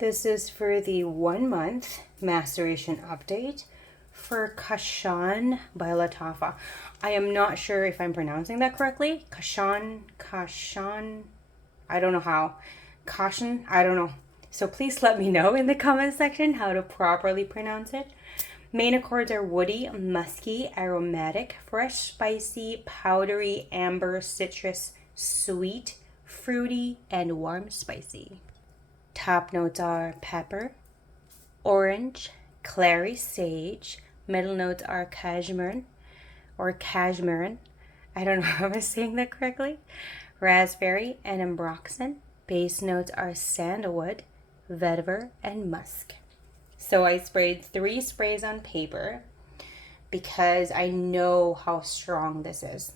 This is for the 1 month maceration update for Kashan by Lattafa. I am not sure if I'm pronouncing that correctly. Kashan, I don't know how. Kashan, I don't know. So please let me know in the comment section how to properly pronounce it. Main accords are woody, musky, aromatic, fresh, spicy, powdery, amber, citrus, sweet, fruity, and warm spicy. Top notes are pepper, orange, clary sage. Middle notes are cashmere or cashmere. I don't know if I'm saying that correctly. Raspberry and ambroxan. Base notes are sandalwood, vetiver, and musk. So I sprayed 3 sprays on paper because I know how strong this is.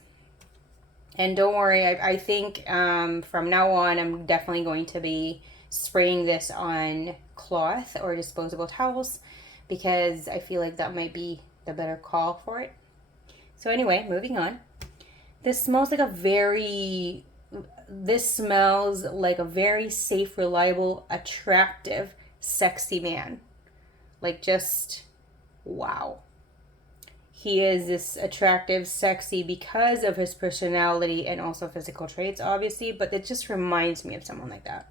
And don't worry, I think from now on I'm definitely going to be spraying this on cloth or disposable towels because I feel like that might be the better call for it. So anyway, moving on. This smells like a very safe, reliable, attractive, sexy man. Like, just wow. He is this attractive, sexy because of his personality and also physical traits, obviously, but it just reminds me of someone like that.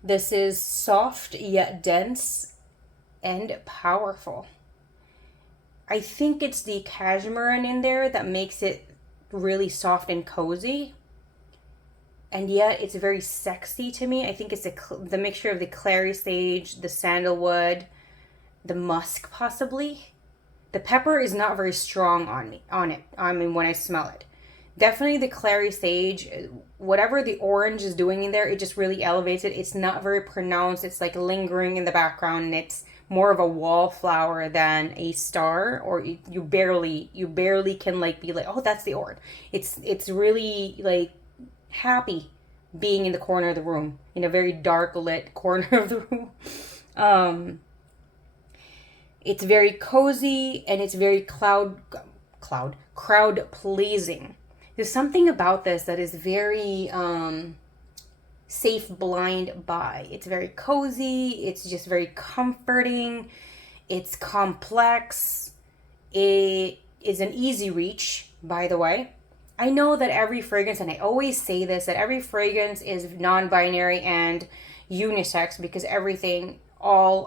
This is soft yet dense and powerful. I think it's the cashmere in there that makes it really soft and cozy. And yet it's very sexy to me. I think it's the mixture of the clary sage, the sandalwood, the musk possibly. The pepper is not very strong on it. I mean, when I smell it. Definitely the clary sage, whatever the orange is doing in there, it just really elevates it. It's not very pronounced. It's like lingering in the background, and it's more of a wallflower than a star, or you barely can like be like, oh, that's the orange. It's really like happy being in the corner of the room, in a very dark lit corner of the room. It's very cozy and it's very crowd pleasing. There's something about this that is very safe blind buy. It's very cozy. It's just very comforting. It's complex. It is an easy reach, by the way. I know that every fragrance, and I always say this, that every fragrance is non-binary and unisex because everything, all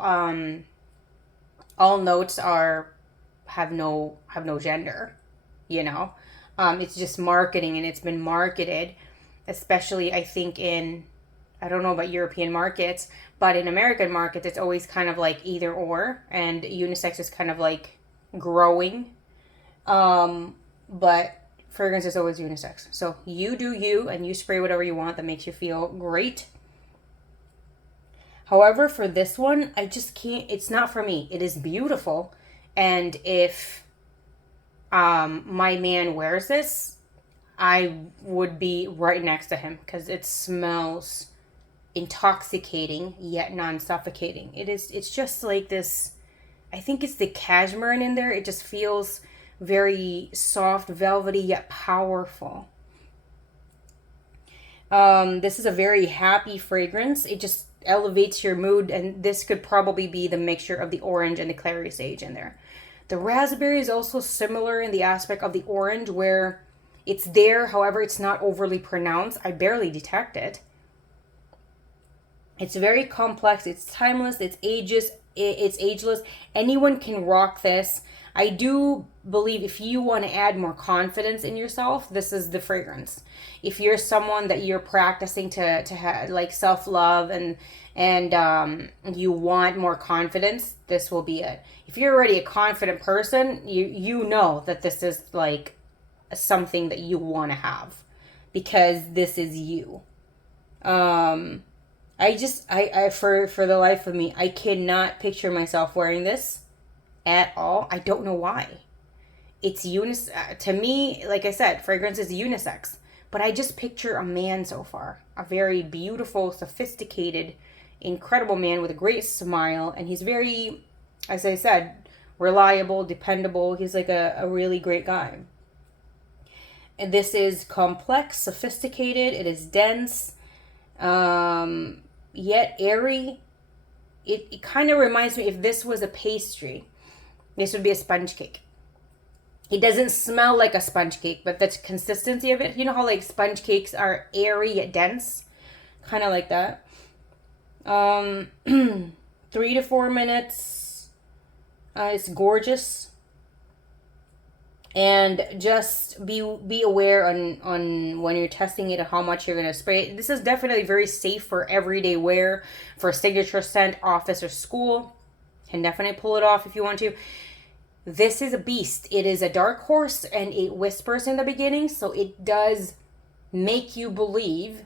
notes have no gender, you know. It's just marketing, and it's been marketed, especially I think I don't know about European markets, but in American markets, it's always kind of like either or, and unisex is kind of like growing. But fragrance is always unisex. So you do you, and you spray whatever you want that makes you feel great. However, for this one, I just can't, it's not for me. It is beautiful. And if my man wears this, I would be right next to him because it smells intoxicating yet non-suffocating. It's just like this, I think it's the cashmere in there. It just feels very soft, velvety, yet powerful. This is a very happy fragrance. It just elevates your mood, and this could probably be the mixture of the orange and the clary sage in there. The raspberry is also similar in the aspect of the orange, where it's there, however, it's not overly pronounced. I barely detect it. It's very complex, it's timeless, it's ageless. Anyone can rock this. I do believe if you want to add more confidence in yourself, this is the fragrance. If you're someone that you're practicing to have like self-love and you want more confidence, this will be it. If you're already a confident person, you know that this is like something that you want to have because this is you. I for the life of me, I cannot picture myself wearing this at all. I don't know why. It's to me, like I said, fragrance is unisex, but I just picture a man so far, a very beautiful, sophisticated, incredible man with a great smile, and he's very, as I said, reliable, dependable. He's like a really great guy. And this is complex, sophisticated, it is dense. yet airy. It kind of reminds me, if this was a pastry, this would be a sponge cake. It doesn't smell like a sponge cake, but the consistency of it, you know how like sponge cakes are airy yet dense? Kind of like that. 3 to 4 minutes. It's gorgeous. And just be aware on when you're testing it, how much you're going to spray it. This is definitely very safe for everyday wear, for signature scent, office or school. Can definitely pull it off if you want to. This is a beast. It is a dark horse, and it whispers in the beginning, so it does make you believe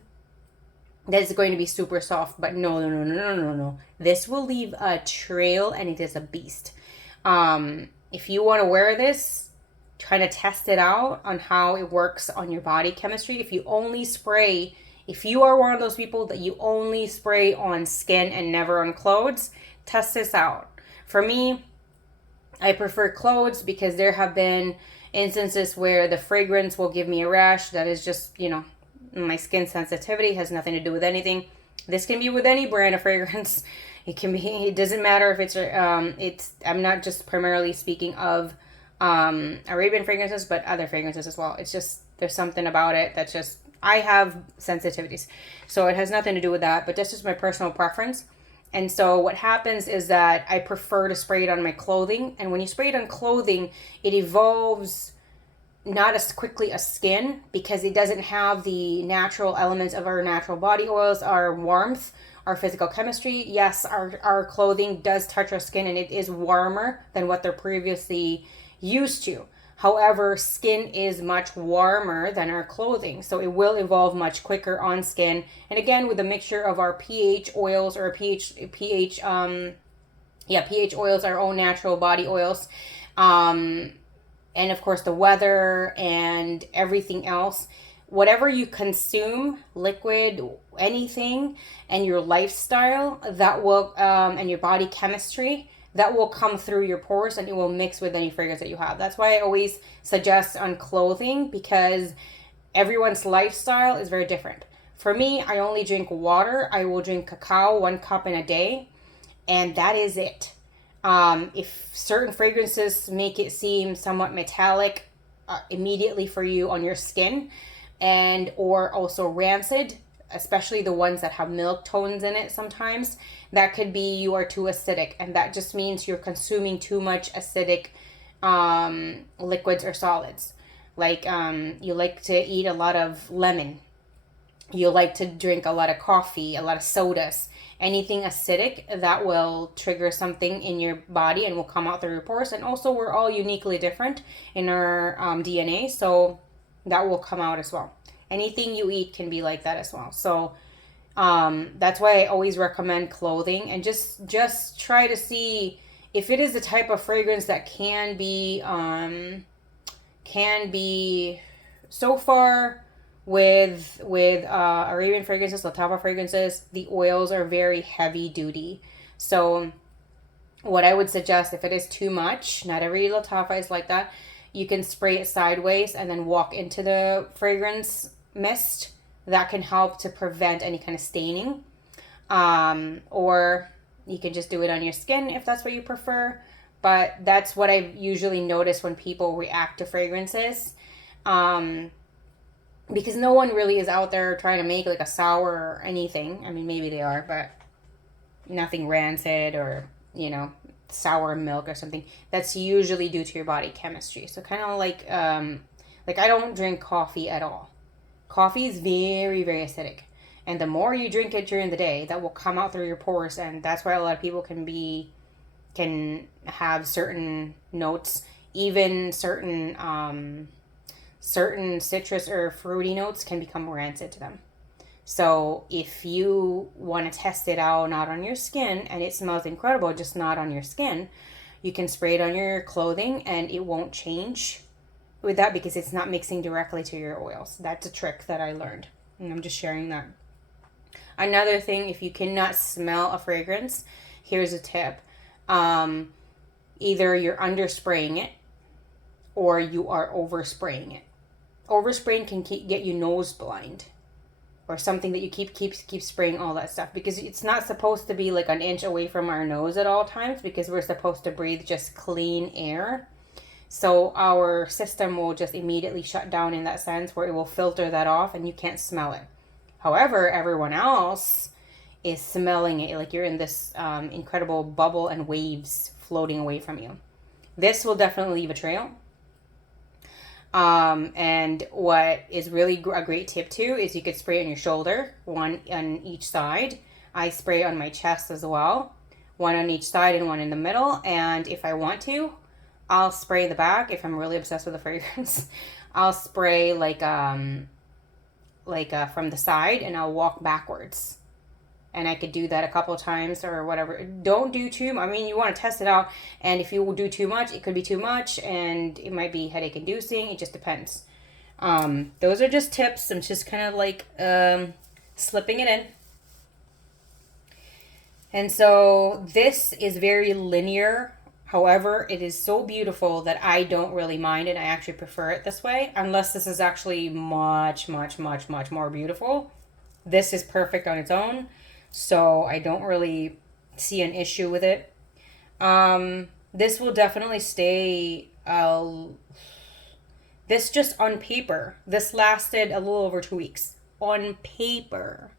that it's going to be super soft. But no. This will leave a trail, and it is a beast. If you want to wear this, kind of test it out on how it works on your body chemistry. If you are one of those people that you only spray on skin and never on clothes, test this out. For me, I prefer clothes because there have been instances where the fragrance will give me a rash. That is just, my skin sensitivity, has nothing to do with anything. This can be with any brand of fragrance. It doesn't matter if I'm not just primarily speaking of Arabian fragrances, but other fragrances as well. It's just, there's something about it that's just, I have sensitivities. So it has nothing to do with that, but this is my personal preference. And so what happens is that I prefer to spray it on my clothing. And when you spray it on clothing, it evolves not as quickly as skin, because it doesn't have the natural elements of our natural body oils, our warmth, our physical chemistry. Yes, our clothing does touch our skin, and it is warmer than what they're previously used to. However, skin is much warmer than our clothing, so it will evolve much quicker on skin. And again, with a mixture of our pH oils, or pH oils, our own natural body oils, and of course the weather and everything else, whatever you consume, liquid, anything, and your lifestyle, that will, and your body chemistry, that will come through your pores, and it will mix with any fragrance that you have. That's why I always suggest on clothing, because everyone's lifestyle is very different. For me, I only drink water. I will drink cacao, 1 cup in a day, and that is it. If certain fragrances make it seem somewhat metallic immediately for you on your skin, and or also rancid, especially the ones that have milk tones in it sometimes, that could be you are too acidic, and that just means you're consuming too much acidic liquids or solids. Like you like to eat a lot of lemon, you like to drink a lot of coffee, a lot of sodas, anything acidic, that will trigger something in your body and will come out through your pores. And also, we're all uniquely different in our DNA, so that will come out as well. Anything you eat can be like that as well. So that's why I always recommend clothing, and just try to see if it is the type of fragrance that can be so far with Arabian fragrances, Lattafa fragrances, the oils are very heavy duty. So what I would suggest, if it is too much, not every Lattafa is like that, you can spray it sideways and then walk into the fragrance mist. That can help to prevent any kind of staining. Or you can just do it on your skin if that's what you prefer. But that's what I've usually noticed when people react to fragrances. Because no one really is out there trying to make like a sour or anything. I mean, maybe they are, but nothing rancid or, sour milk or something. That's usually due to your body chemistry. So kind of like I don't drink coffee at all. Coffee is very, very acidic. And the more you drink it during the day, that will come out through your pores. And that's why a lot of people can have certain notes, even certain citrus or fruity notes can become rancid to them. So if you want to test it out, not on your skin, and it smells incredible, just not on your skin, you can spray it on your clothing and it won't change with that, because it's not mixing directly to your oils. That's a trick that I learned, and I'm just sharing that. Another thing, if you cannot smell a fragrance, here's a tip. Either you're underspraying it or you are overspraying it. Overspraying can get you nose blind. or something that you keep spraying all that stuff, because it's not supposed to be like an inch away from our nose at all times, because we're supposed to breathe just clean air. So our system will just immediately shut down in that sense, where it will filter that off and you can't smell it. However, everyone else is smelling it like you're in this incredible bubble and waves floating away from you. This will definitely leave a trail. And what is really a great tip too is you could spray it on your shoulder, one on each side. I spray on my chest as well, one on each side and one in the middle. And if I want to, I'll spray the back. If I'm really obsessed with the fragrance, I'll spray like from the side, and I'll walk backwards. And I could do that a couple of times or whatever. Don't do too much. I mean, you want to test it out. And if you do too much, it could be too much. And it might be headache inducing. It just depends. Those are just tips. I'm just kind of like slipping it in. And so this is very linear. However, it is so beautiful that I don't really mind it. I actually prefer it this way. Unless this is actually much, much, much, much more beautiful. This is perfect on its own. So I don't really see an issue with it. This will definitely stay, this just on paper. This lasted a little over 2 weeks. On paper.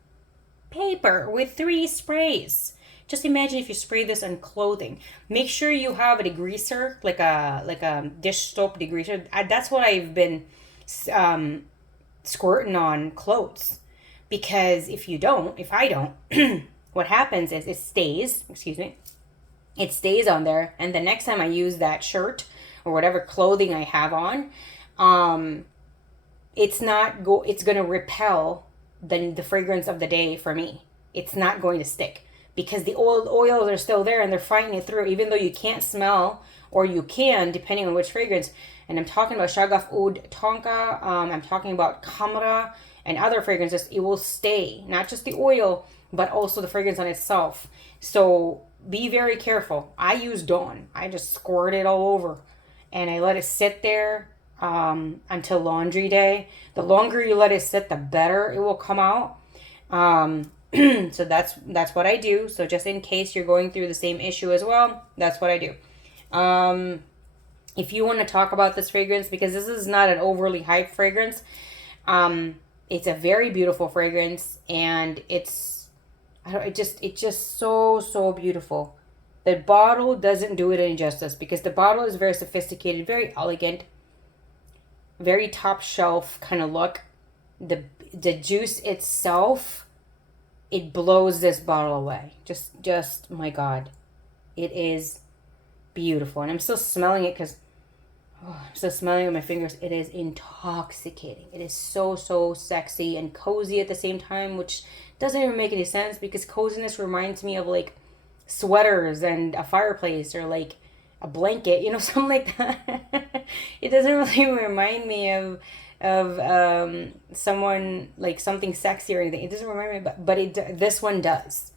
Paper with 3 sprays. Just imagine if you spray this on clothing. Make sure you have a degreaser, like a dish soap degreaser. That's what I've been squirting on clothes. Because if I don't, what happens is it stays on there. And the next time I use that shirt or whatever clothing I have on, it's going to repel the fragrance of the day for me. It's not going to stick because the oils are still there and they're fighting it through, even though you can't smell, or you can, depending on which fragrance. And I'm talking about Shagaf Oud Tonka. I'm talking about Kamra. And other fragrances, it will stay. Not just the oil, but also the fragrance on itself. So be very careful. I use Dawn. I just squirt it all over. And I let it sit there until laundry day. The longer you let it sit, the better it will come out. So that's what I do. So just in case you're going through the same issue as well, that's what I do. If you want to talk about this fragrance, because this is not an overly hyped fragrance, it's a very beautiful fragrance, and it's just so beautiful. The bottle doesn't do it any justice, because the bottle is very sophisticated, very elegant, very top shelf kind of look. The juice itself, it blows this bottle away. Just my God, it is beautiful, and I'm still smelling it because. Oh, I'm still smelling with my fingers. It is intoxicating. It is so sexy and cozy at the same time, which doesn't even make any sense, because coziness reminds me of like sweaters and a fireplace, or like a blanket, something like that. It doesn't really remind me of someone, like something sexy or anything. It doesn't remind me, but this one does.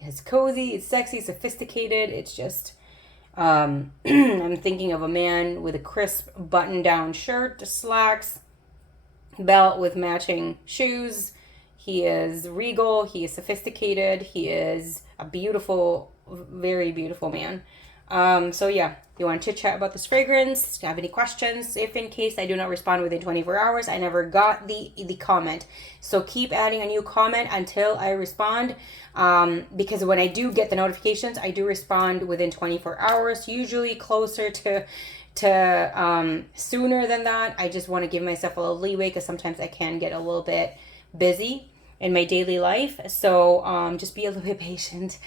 It's cozy, it's sexy, sophisticated. It's just I'm thinking of a man with a crisp button-down shirt, slacks, belt with matching shoes. He is regal. He is sophisticated. He is a beautiful, very beautiful man. So yeah, you want to chit-chat about this fragrance? Do you have any questions? If in case I do not respond within 24 hours, I never got the comment. So keep adding a new comment until I respond. Because when I do get the notifications, I do respond within 24 hours, usually closer to sooner than that. I just want to give myself a little leeway, because sometimes I can get a little bit busy in my daily life. So just be a little bit patient.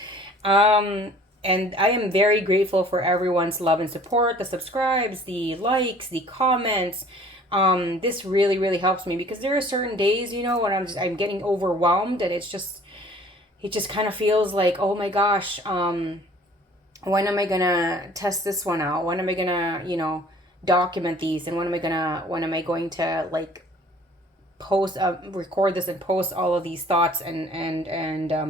And I am very grateful for everyone's love and support, the subscribes, the likes, the comments. This really helps me, because there are certain days, when I'm getting overwhelmed, and it just kind of feels like, oh my gosh, when am I gonna test this one out? When am I gonna, document these? And when am I going to like post, record this and post all of these thoughts and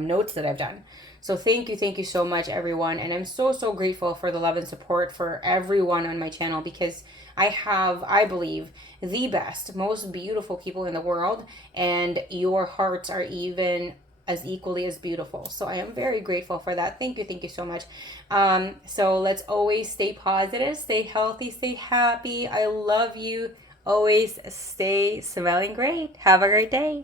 notes that I've done? So thank you so much, everyone. And I'm so grateful for the love and support for everyone on my channel, because I have, I believe, the best, most beautiful people in the world, and your hearts are even as equally as beautiful. So I am very grateful for that. Thank you so much. So let's always stay positive, stay healthy, stay happy. I love you. Always stay smelling great. Have a great day.